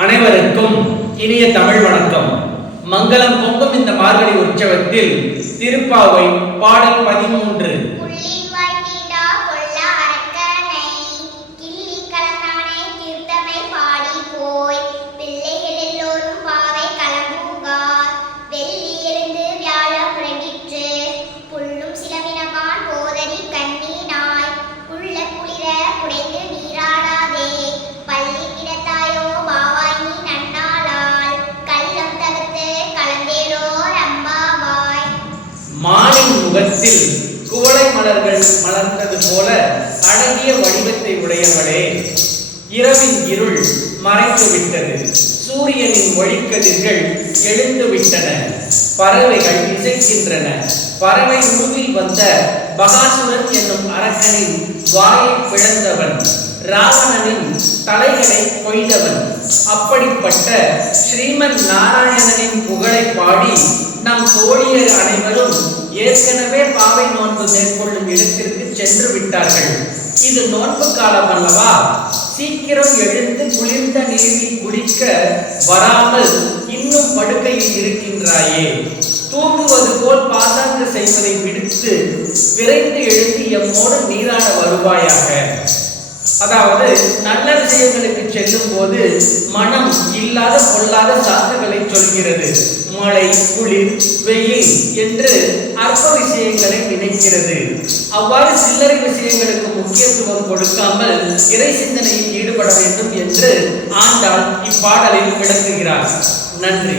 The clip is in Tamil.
அனைவருக்கும் இனிய தமிழ் வணக்கம். மங்களம் பொங்கும் இந்த மார்கழி உற்சவத்தில் திருப்பாவை பாடல் 13. மானின் முகத்தில் குவளை மலர்கள் மலர்ந்தது போல அழகிய வடிவத்தை உடையவளே, இரவின் இருள் மறைத்து விட்டது, சூரியனின் ஒளிக்கதிர்கள் எழுந்து விட்டன, பறவைகள் இசைக்கின்றன. பறவை உருவில் வந்த பகாசுரன் என்னும் அரக்கனின் வாயை பிளந்தவன், ராவணனின் தலைகளை கொய்தவன். அப்படிப்பட்ட ஸ்ரீமன் நாராயணனின் புகழை பாடி நம் தோழியர் அனைவரும் ஏற்கனவே பாவை நோன்பு மேற்கொள்ளும் இடத்திற்கு சென்று விட்டார்கள். இது நோன்பு காலம் அல்லவா? சீக்கிரம் எழுந்து குளிர்ந்த நீரில் குடிக்க வராமல் இன்னும் படுக்கையில் இருக்கின்றாயே, தூங்குவது போல் பாசாங்கு செய்வதை விடுத்து விரைந்து எழுந்து எம்மோடு நீராட வருவாயாக. அதாவது நல்ல விஷயங்களுக்கு செல்லும் போது மனம் இல்லாத பொல்லாத சாக்குகளை சொல்கிறது. மழை, குளிர், வெயில் என்று அற்ப விஷயங்களை நினைக்கிறது. அவ்வாறு சில்லறை விஷயங்களுக்கு முக்கியத்துவம் கொடுக்காமல் இறை சிந்தனையில் ஈடுபட வேண்டும் என்று ஆண்டாள் இப்பாடலில் விளக்குகிறார். நன்றி.